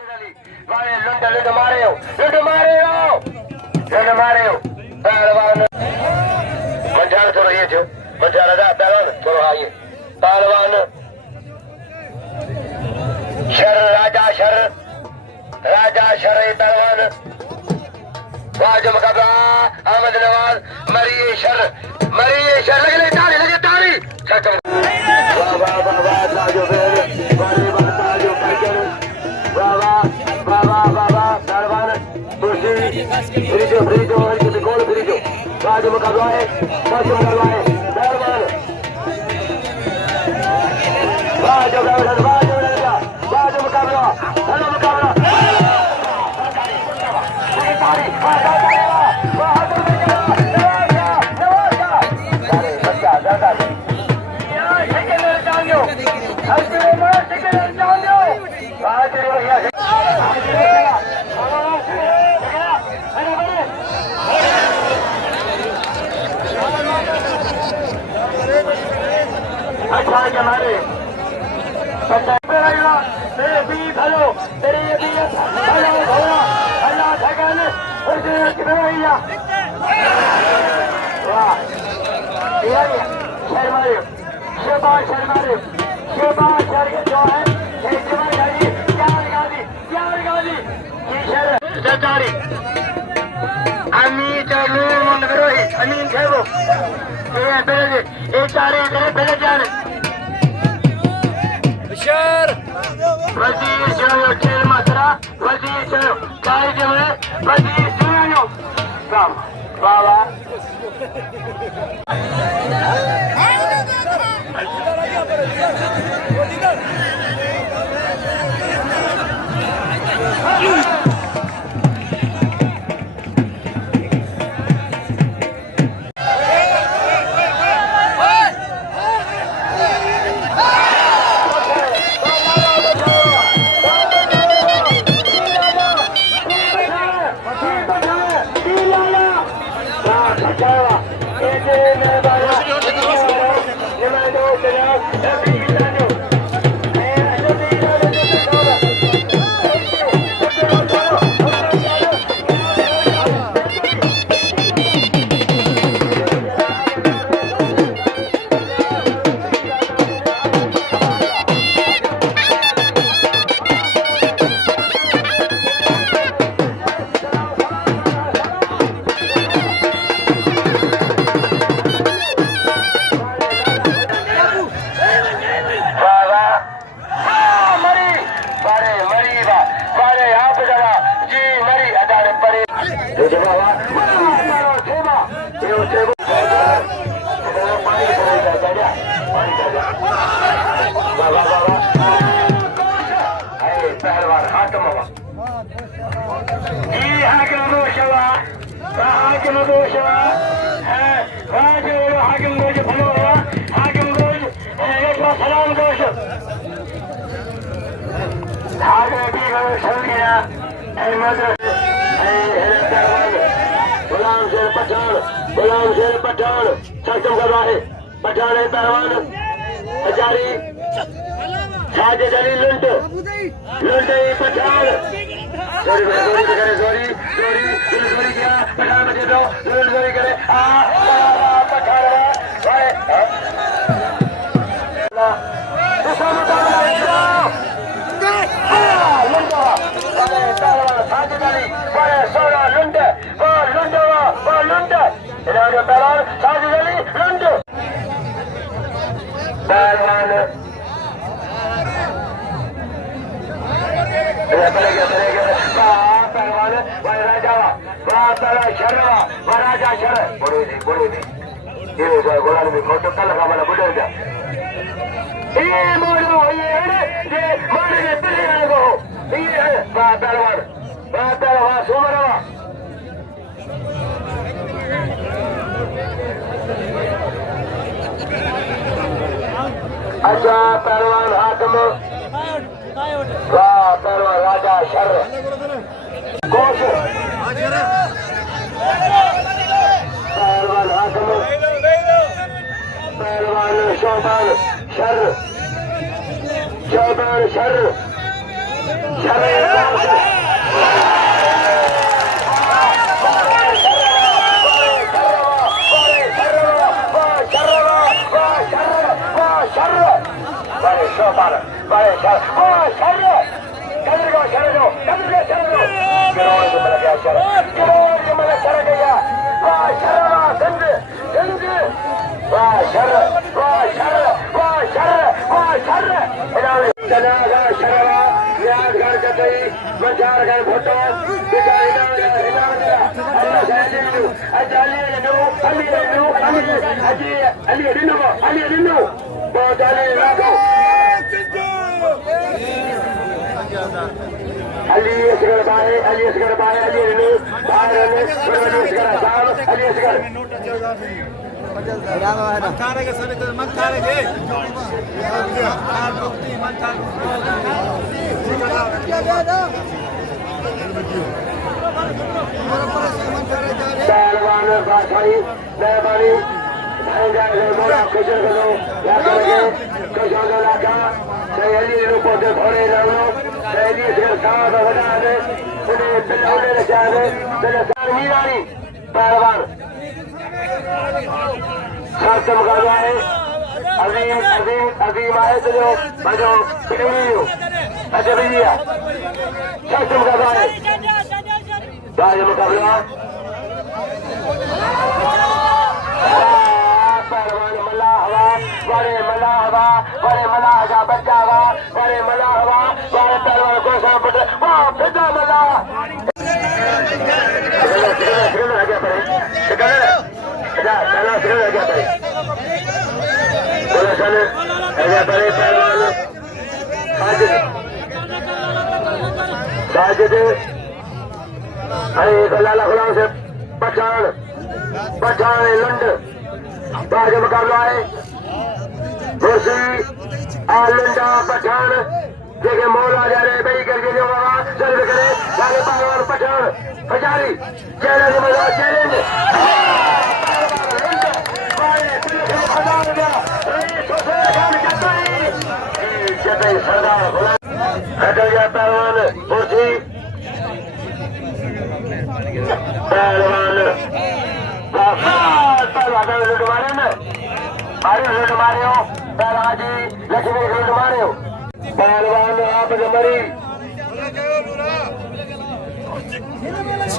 वाले लुंड लुंड मारे हो पहलवान मंझार थोड़ा ये जो मंझार आजा पहलवान थोड़ा आइए पहलवान शर राजा शर पहलवान वाजम मुकाबला अहमद नवाज मरीए शर लगे तारी वाह वाह वाह वाह ताजो बेर ताजो पैकर वाह पहलवान कुर्सी फ्रीजो गोल फ्रीजो वाजम मुकाबला है पहलवान वाजो मुकाबला हेलो मुकाबला गुलाम हुसैन पठान सक्षम कर रहा है पठान है पहलवान अचारी साजिद अली लुंड पठान सॉरी किया पठान बचे दो सॉरी करे पठान साजिद अली सोना लुंड पहलवान साजिद अली लुंड पहलवान पहलवान राजा शर बोलो गोला में फोटो कल लगा वाला बोलो जा ये बोलो ये मारे ने पहले को ये है पहलवान सुमरवा अच्छा पहलवान हाकम पहलवान राजा शर कोश पहलवान हाकम पहलवान शोबान शर लाला गुलाम से पठान पठान लंड बाज मुकाबला है कुर्सी आलंडा पठान जेके मौला जा रहे बई करके जो बाबा सर्व करे सारे पहलवान पठान हजारी चैलेंज मजा चैलेंज जतई सरदार हटल जा पहलवान कुर्सी पहलवान पहलवान लूट मारे न मारे लूट मारे हो पहलवान जी लक्ष्मी लूट मारे हो पहलवान आप मरी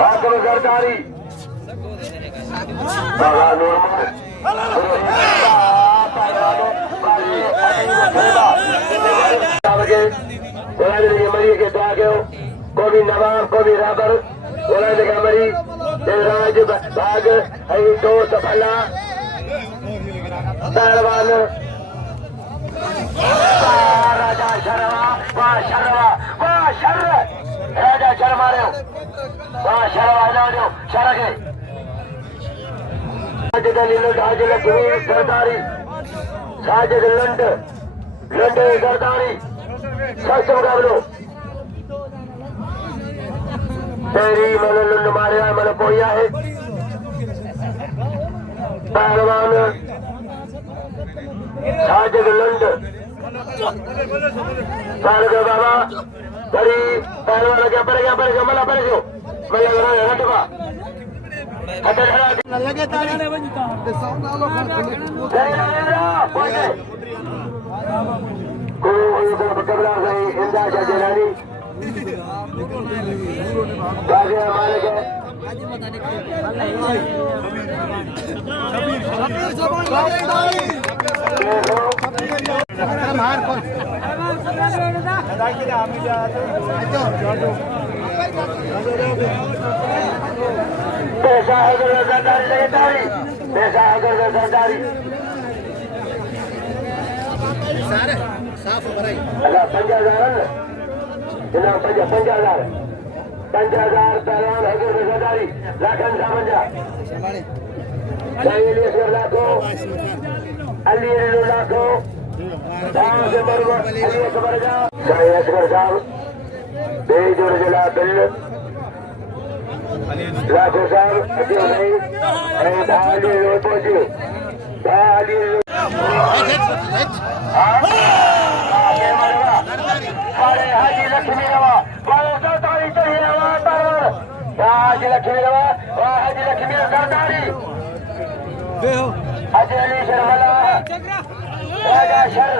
हाकम सरदारी मरी के को भी नवाब को भी राबर मरी राज बाग दो सफला पहलवान राजा शर्मा वाह शर्मा वाह शर्र राजा शर्मा रहे हो वाह शर्मा हटा दो शर के साजिद लक्ष्मी सरदारी साजिद लंड लंड सरदारी सच मुकाबलो तेरी मन लुंड मारे मन पोया है पहलवान साजिद लंड बाबा बड़ी पहलवान क्या पड़ेगा मला पड़ेगा मला हटवा लगे ताने वंता को मुकाबला सही इंदा जलानी बागे मालिक पैसा अगर सरदारी लगातारी पैसा अगर सरदारी साफ भराई अगर 50,000 ना 50,000 पहलवान हजर सरदारी लाखन सामंजा लाखों अली लाखों असगर साहब बेजोड़ जिला बिल लाखों साहब पहुंचे हाजी लक्ष्मी लक्ष्मी सरदारी अजय अली शर्मला राजा शर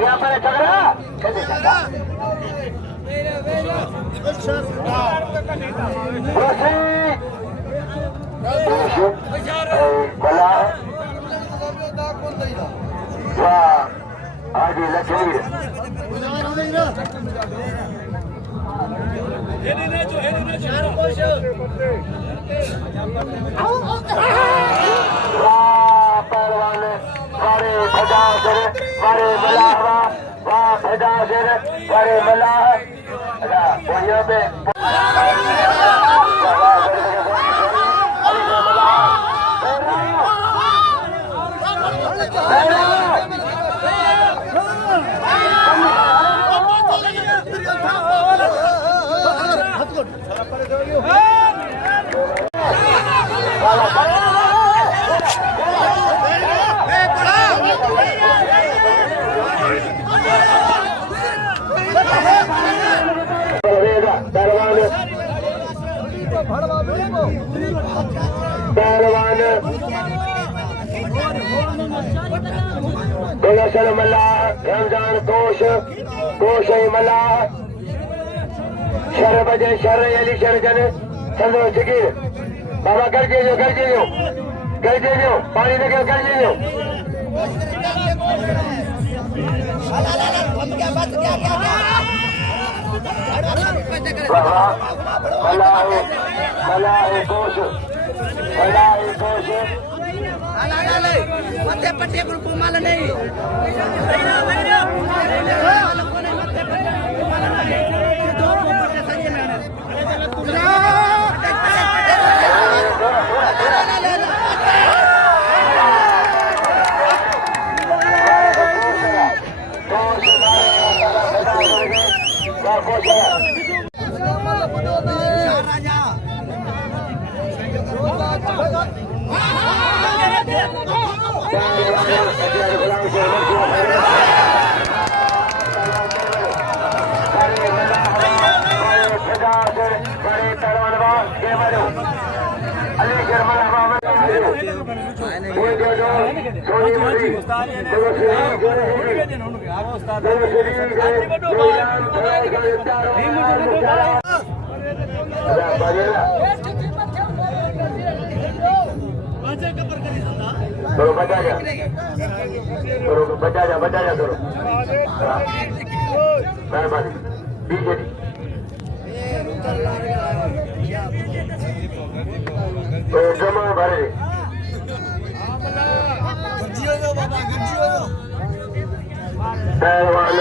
यहाँ पर झगड़ा आदि लक्ष्मी पहलवान बड़े फजा से बड़े मलाहरा वाह फजा से बड़े मलाह यहाँ पे पहलवान गुलशन मल्लाह रमजान कोश मल्लाह शर बजे शर अली शरजन संदो सिकीर बाबा कर दो पानी लगे कर दो मथे पट्टे ग्रुप माल नहीं बचा जा करो मेहरबानी बीजेपी जमा भरे पहलवान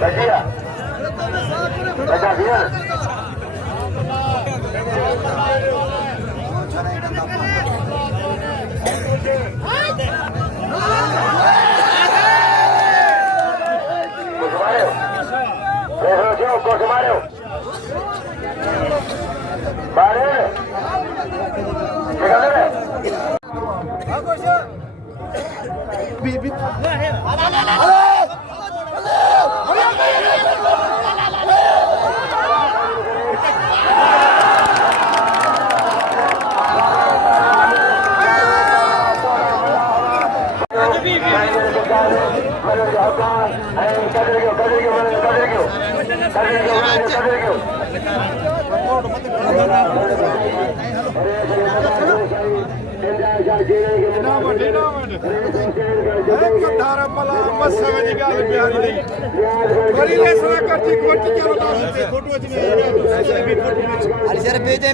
बचिया बचा दिया कुछ मारे मारे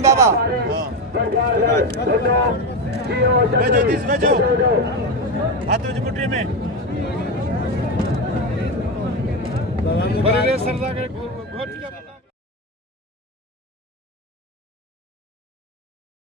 बाबा हाथ में